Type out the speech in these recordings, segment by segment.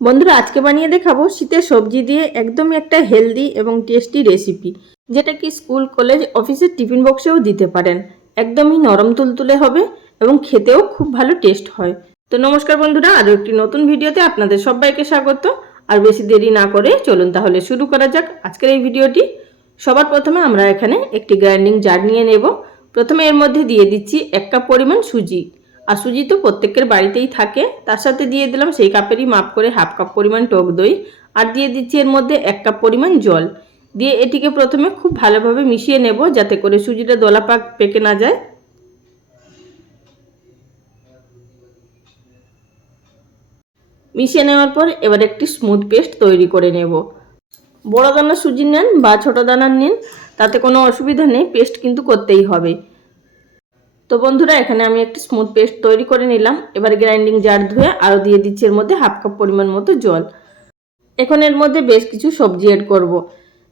বন্ধুরা, আজকে বানিয়ে দেখাবো শীতের সবজি দিয়ে একদমই একটা হেলদি এবং টেস্টি রেসিপি, যেটা কি স্কুল, কলেজ, অফিসের টিফিন বক্সেও দিতে পারেন। একদমই নরম তুলতুলে হবে এবং খেতেও খুব ভালো টেস্ট হয়। তো নমস্কার বন্ধুরা, আরও একটি নতুন ভিডিওতে আপনাদের সবাইকে স্বাগত। আর বেশি দেরি না করে চলুন তাহলে শুরু করা যাক আজকের এই ভিডিওটি। সবার প্রথমে আমরা এখানে একটি গ্রাইন্ডিং জার নিয়ে নেব। প্রথমে এর মধ্যে দিয়ে দিচ্ছি এক কাপ পরিমাণ সুজি। আর সুজি তো প্রত্যেকের বাড়িতেই থাকে। তার সাথে দিয়ে দিলাম সেই কাপেরই মাপ করে হাফ কাপ পরিমাণ টক দই আর দিয়ে দিচ্ছি এর মধ্যে এক কাপ পরিমাণ জল। দিয়ে এটিকে প্রথমে খুব ভালোভাবে মিশিয়ে নেব যাতে করে সুজিটা দলা পাক পেকে না যায়। মিশিয়ে নেওয়ার পর এবার একটি স্মুথ পেস্ট তৈরি করে নেব। বড় দানার সুজি নেন বা ছোট দানার নিন, তাতে কোনো অসুবিধা নেই, পেস্ট কিন্তু করতেই হবে। তো বন্ধুরা, এখানে আমি একটি স্মুথ পেস্ট তৈরি করে নিলাম। এবার গ্রাইন্ডিং জার ধুয়ে আরও দিয়ে দিচ্ছি এর মধ্যে হাফ কাপ পরিমাণ মতো জল। এখন এর মধ্যে বেশ কিছু সবজি এড করব।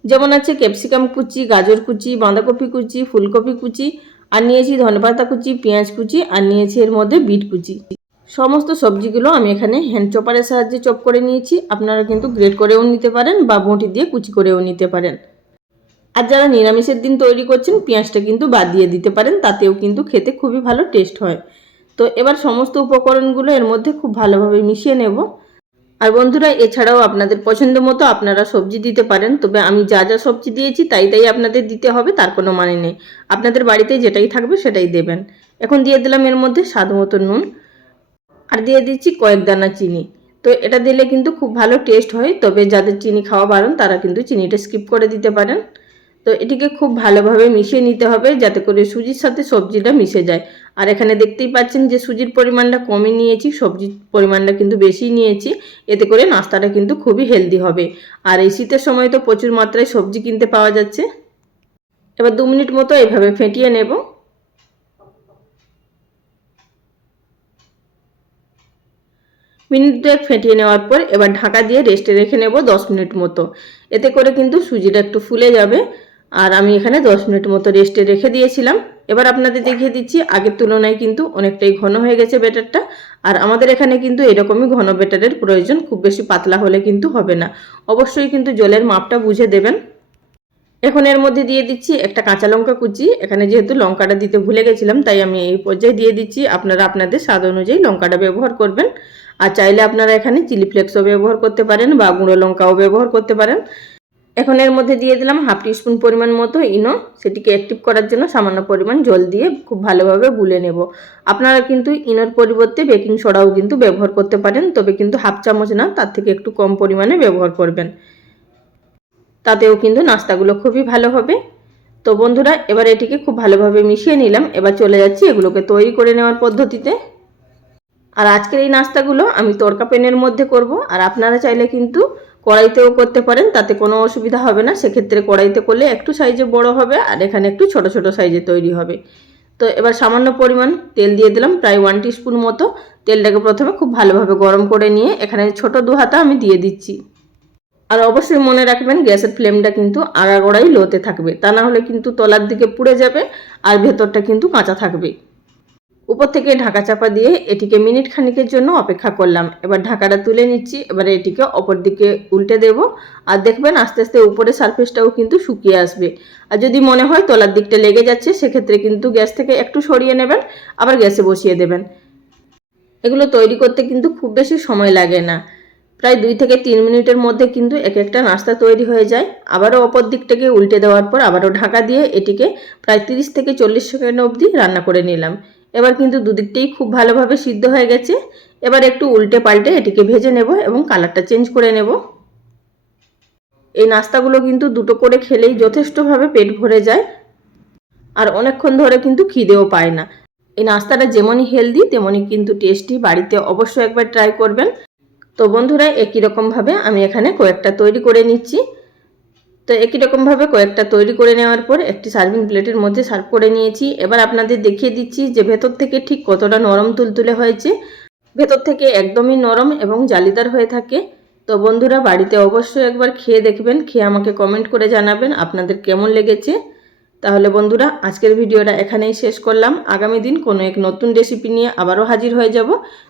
যেমন আছে ক্যাপসিকাম কুচি, গাজর কুচি, বাঁধাকপি কুচি, ফুলকপি কুচি, আর নিয়েছি ধনেপাতা কুচি, পেঁয়াজ কুচি, আর নিয়েছি এর মধ্যে বিট কুচি। সমস্ত সবজিগুলো আমি এখানে হ্যান্ড চপারের সাহায্যে চপ করে নিয়েছি। আপনারা কিন্তু গ্রেট করেও নিতে পারেন বা বঁটি দিয়ে কুচি করেও নিতে পারেন। আর যারা নিরামিষের দিন তৈরি করছেন, পেঁয়াজটা কিন্তু বাদ দিয়ে দিতে পারেন, তাতেও কিন্তু খেতে খুবই ভালো টেস্ট হয়। তো এবার সমস্ত উপকরণগুলো এর মধ্যে খুব ভালোভাবে মিশিয়ে নেব। আর বন্ধুরা, এছাড়াও আপনাদের পছন্দ মতো আপনারা সবজি দিতে পারেন, তবে আমি যা যা সবজি দিয়েছি, তাই তাই আপনাদের দিতে হবে, তার কোনো মানে নেই। আপনাদের বাড়িতে যেটাই থাকবে, সেটাই দেবেন। এখন দিয়ে দিলাম এর মধ্যে স্বাদ মতো নুন। আর দিয়ে দিচ্ছি কয়েক দানা চিনি। তো এটা দিলে কিন্তু খুব ভালো টেস্ট হয়, তবে যাদের চিনি খাওয়া বারণ, তারা কিন্তু চিনিটা স্কিপ করে দিতে পারেন। তো এটিকে খুব ভালোভাবে মিশিয়ে নিতে হবে যাতে করে সুজির সাথে সবজিটা মিশে যায়। আর এখানে দেখতেই পাচ্ছেন যে সুজির পরিমাণটা কমে নিয়েছি, সবজির পরিমাণটা কিন্তু বেশি নিয়েছি। এতে করে নাস্তাটা কিন্তু খুবই হেলদি হবে। আর এই শীতের সময় তো প্রচুর মাত্রায় সবজি কিনতে পাওয়া যাচ্ছে। এবার দু মিনিট মতো এভাবে ফেটিয়ে নেব। মিনিট দুয়েক ফেটিয়ে নেওয়ার পর এবার ঢাকা দিয়ে রেস্টে রেখে নেব দশ মিনিট মতো। এতে করে কিন্তু সুজিটা একটু ফুলে যাবে। আর আমি এখানে দশ মিনিট মতো রেস্টে রেখে দিয়েছিলাম। এবার আপনাদের দেখিয়ে দিচ্ছি, আগের তুলনায় কিন্তু অনেকটাই ঘন হয়ে গেছে ব্যাটারটা। আর আমাদের এখানে কিন্তু এরকমই ঘন ব্যাটারের প্রয়োজন, খুব বেশি পাতলা হলে কিন্তু হবে না। অবশ্যই কিন্তু জলের মাপটা বুঝে দেবেন। এখন এর মধ্যে দিয়ে দিচ্ছি একটা কাঁচা লঙ্কা কুচি। এখানে যেহেতু লঙ্কাটা দিতে ভুলে গেছিলাম, তাই আমি এই পর্যায়ে দিয়ে দিচ্ছি। আপনারা আপনাদের স্বাদ অনুযায়ী লঙ্কাটা ব্যবহার করবেন। আর চাইলে আপনারা এখানে চিলি ফ্লেক্সও ব্যবহার করতে পারেন বা গুঁড়ো লঙ্কাও ব্যবহার করতে পারেন। এখন এর মধ্যে দিয়ে দিলাম হাফ টিস্পুন পরিমাণ মতো ইনো, সেটিকে অ্যাক্টিভ করার জন্য সামান্য পরিমাণ জল দিয়ে খুব ভালোভাবে গুলে নেব। আপনারা কিন্তু ইনোর পরিবর্তে বেকিং সোডাও কিন্তু ব্যবহার করতে পারেন, তবে কিন্তু হাফ চামচ না, তার থেকে একটু কম পরিমাণে ব্যবহার করবেন। তাতেও কিন্তু নাস্তাগুলো খুবই ভালো হবে। তো বন্ধুরা, এবার এটিকে খুব ভালোভাবে মিশিয়ে নিলাম, এবার চলে যাচ্ছি এগুলোকে তৈরি করে নেওয়ার পদ্ধতিতে। আর আজকের এই নাস্তাগুলো আমি তরকা পেনের মধ্যে করব, আর আপনারা চাইলে কিন্তু কড়াইতেও করতে পারেন, তাতে কোনো অসুবিধা হবে না। সেক্ষেত্রে কড়াইতে করলে একটু সাইজে বড় হবে আর এখানে একটু ছোট ছোট সাইজে তৈরি হবে। তো এবার সামান্য পরিমাণ তেল দিয়ে দিলাম, প্রায় ওয়ান স্পুন মতো। তেলটাকে প্রথমে খুব ভালোভাবে গরম করে নিয়ে এখানে ছোট দু হাতা আমি দিয়ে দিচ্ছি। আর অবশ্যই মনে রাখবেন, গ্যাসের ফ্লেমটা কিন্তু আড়াগোড়াই লোতে থাকবে। তা না হলে কিন্তু তলার দিকে পুড়ে যাবে আর ভেতরটা কিন্তু কাঁচা থাকবে। উপর থেকে ঢাকা চাপা দিয়ে এটিকে মিনিট খানিকের জন্য অপেক্ষা করলাম। এবার ঢাকাটা তুলে নিচ্ছি, এবারে এটিকে অপর দিকে উল্টে দেব। আর দেখবেন আস্তে আস্তে উপরে সারফেসটাও কিন্তু শুকিয়ে আসবে। আর যদি মনে হয় তলার দিকটা লেগে যাচ্ছে, সেক্ষেত্রে কিন্তু গ্যাস থেকে একটু সরিয়ে নেবেন, আবার গ্যাসে বসিয়ে দেবেন। এগুলো তৈরি করতে কিন্তু খুব বেশি সময় লাগে না। প্রায় দুই থেকে তিন মিনিটের মধ্যে কিন্তু এক একটা নাস্তা তৈরি হয়ে যায়। আবারও অপর দিকটাকে উল্টে দেওয়ার পর আবারও ঢাকা দিয়ে এটিকে প্রায় তিরিশ থেকে চল্লিশ সেকেন্ড অবধি রান্না করে নিলাম। এবার কিন্তু দুদিকটাই খুব ভালোভাবে সিদ্ধ হয়ে গেছে। এবার একটু উল্টে পাল্টে এটিকে ভেজে নেব এবং কালারটা চেঞ্জ করে নেব। এই নাস্তাগুলো কিন্তু দুটো করে খেলেই যথেষ্টভাবে পেট ভরে যায় আর অনেকক্ষণ ধরে কিন্তু খিদেও পায় না। এই নাস্তাটা যেমনই হেলদি, তেমনই কিন্তু টেস্টি। বাড়িতে অবশ্যই একবার ট্রাই করবেন। তো বন্ধুরা, একই রকমভাবে আমি এখানে কয়েকটা তৈরি করে নিচ্ছি। তো একই রকমভাবে কয়েকটা তৈরি করে নেওয়ার পর একটি সার্ভিং প্লেটের মধ্যে সার্ভ করে নিয়েছি। এবার আপনাদের দেখিয়ে দিচ্ছি যে ভেতর থেকে ঠিক কতটা নরম তুলতুলে হয়েছে। ভেতর থেকে একদমই নরম এবং জালিদার হয়ে থাকে। তো বন্ধুরা, বাড়িতে অবশ্যই একবার খেয়ে দেখবেন, খেয়ে আমাকে কমেন্ট করে জানাবেন আপনাদের কেমন লেগেছে। তাহলে বন্ধুরা, আজকের ভিডিওটা এখানেই শেষ করলাম। আগামী দিন কোনো এক নতুন রেসিপি নিয়ে আবারও হাজির হয়ে যাব।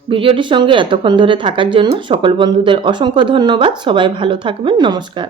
ভিডিওটির সঙ্গে এতক্ষণ ধরে থাকার জন্য সকল বন্ধুদের অসংখ্য ধন্যবাদ। সবাই ভালো থাকবেন। নমস্কার।